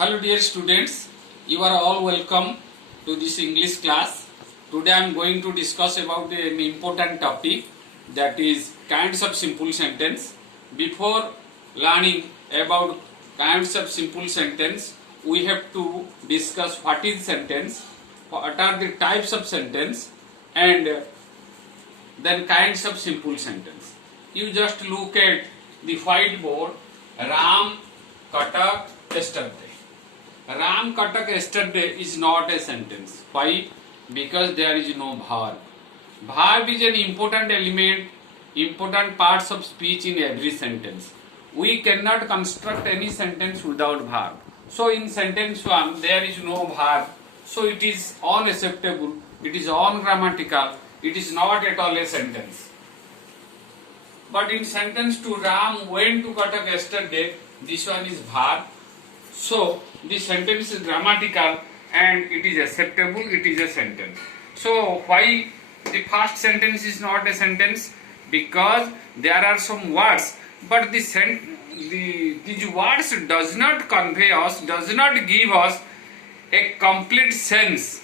Hello dear students, you are all welcome to this English class. Today I am going to discuss about an important topic, that is kinds of simple sentence. Before learning about kinds of simple sentence, we have to discuss what is sentence, what are the types of sentence, and then kinds of simple sentence. You just look at the whiteboard. Ram Katak yesterday. Ram Katak yesterday is not a sentence. Why? Because there is no verb. Verb is an important element, important parts of speech in every sentence. We cannot construct any sentence without verb. So in sentence 1 there is no verb. So it is unacceptable, it is ungrammatical, it is not at all a sentence. But in sentence 2, Ram went to Katak yesterday, this one is verb. So this sentence is grammatical and it is acceptable, it is a sentence. So why the first sentence is not a sentence? Because there are some words, but these words does not convey us, does not give us a complete sense.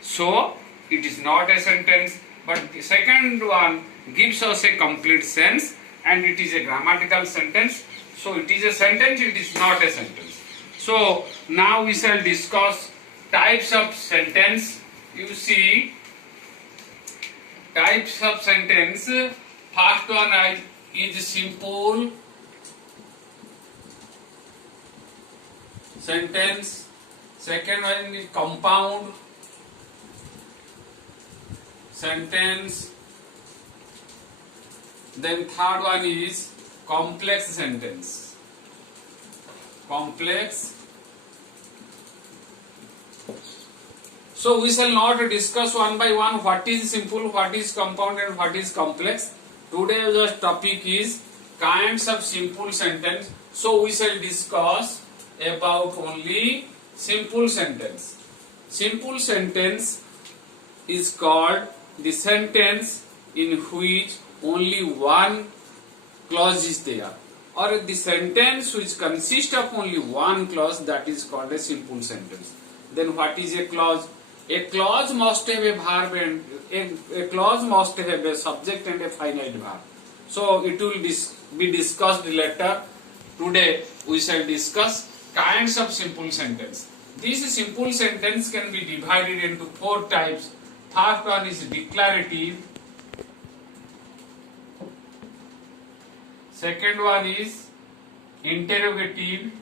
So it is not a sentence, but the second one gives us a complete sense and it is a grammatical sentence. So it is a sentence, it is not a sentence. So now we shall discuss types of sentence. You see, types of sentence. First one is simple sentence. Second one is compound sentence. Then third one is complex sentence. Complex. So we shall not discuss one by one what is simple, what is compound and what is complex. Today's topic is kinds of simple sentence. So we shall discuss about only simple sentence. Simple sentence is called the sentence in which only one clause is there, or the sentence which consists of only one clause, that is called a simple sentence. Then what is a clause? A clause must have a verb and a clause must have a subject and a finite verb. So it will be discussed later. Today we shall discuss kinds of simple sentence. This simple sentence can be divided into 4 types. First one is declarative. Second one is interrogative.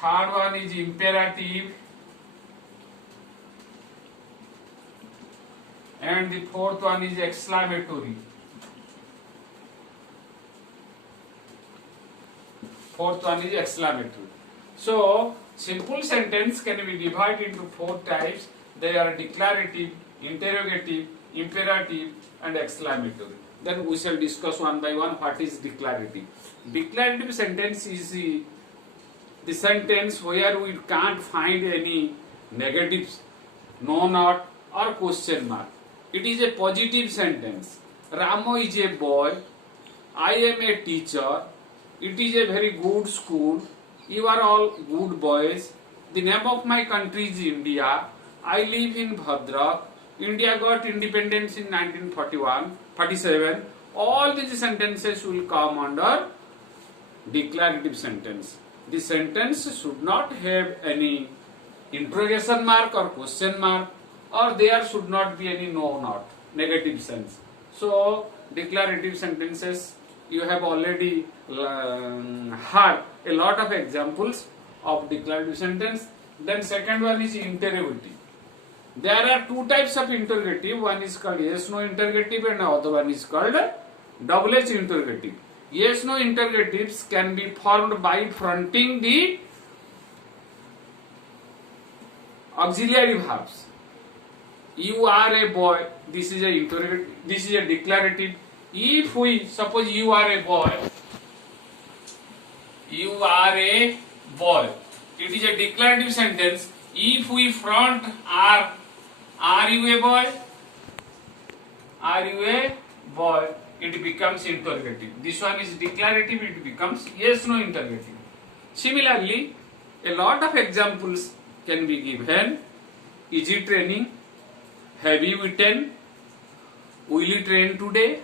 Third one is imperative. And the fourth one is exclamatory. So simple sentence can be divided into 4 types. They are declarative, interrogative, imperative and exclamatory. Then we shall discuss one by one what is declarative. Declarative sentence is the sentence where we can't find any negatives, no, not or question mark. It is a positive sentence. Ramo is a boy. I am a teacher. It is a very good school. You are all good boys. The name of my country is India. I live in Bhadrak. India got independence in 1947. All these sentences will come under declarative sentence. The sentence should not have any interrogation mark or question mark, or there should not be any no, not, negative sense. So declarative sentences, you have already heard a lot of examples of declarative sentence. Then second one is interrogative. There are 2 types of interrogative. One is called yes no interrogative and other one is called double H interrogative. Yes no interrogatives can be formed by fronting the auxiliary verbs. You are a boy. This is a interrogative. This is a declarative. If we suppose you are a boy, you are a boy. It is a declarative sentence. If we front are you a boy? Are you a boy? it becomes interrogative. This one is declarative, it becomes yes no interrogative. Similarly, a lot of examples can be given. Is it raining? Have you eaten? Will it rain today?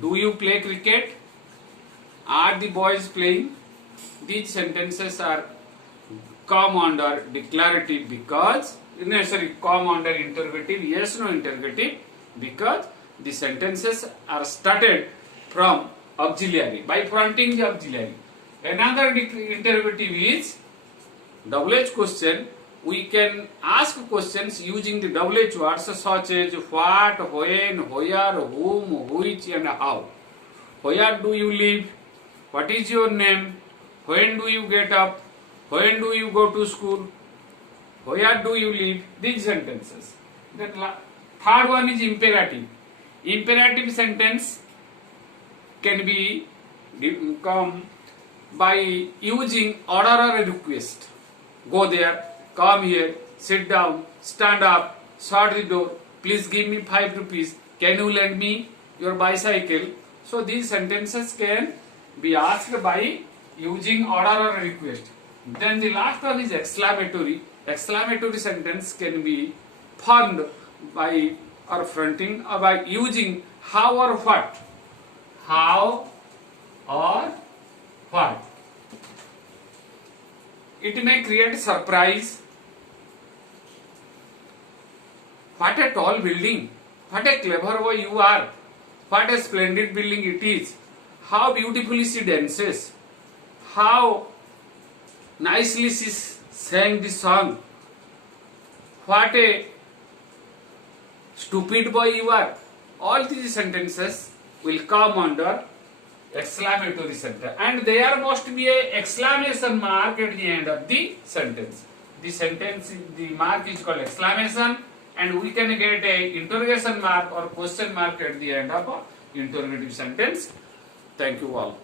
Do you play cricket? Are the boys playing? These sentences are come under declarative because, come under interrogative, yes no interrogative, because the sentences are started from auxiliary, by fronting the auxiliary. Another interrogative is WH question. We can ask questions using the WH words such as what, when, where, whom, which and how. Where do you live? What is your name? When do you get up? When do you go to school? Where do you live? These sentences. Then third one is imperative. Imperative sentence can be come by using order or a request. Go there, come here, sit down, stand up, shut the door, please give me 5 rupees, can you lend me your bicycle? So these sentences can be asked by using order or a request. Then the last one is exclamatory. Exclamatory sentence can be formed by or fronting or by using how or what. How or what. It may create surprise. What a tall building. What a clever boy you are. What a splendid building it is. How beautifully she dances. How nicely she sang the song. What a stupid boy you are. All these sentences will come under exclamatory sentence, and there must be a exclamation mark at the end of the sentence. The mark is called exclamation, and we can get a interrogation mark or question mark at the end of a interrogative sentence. Thank you all.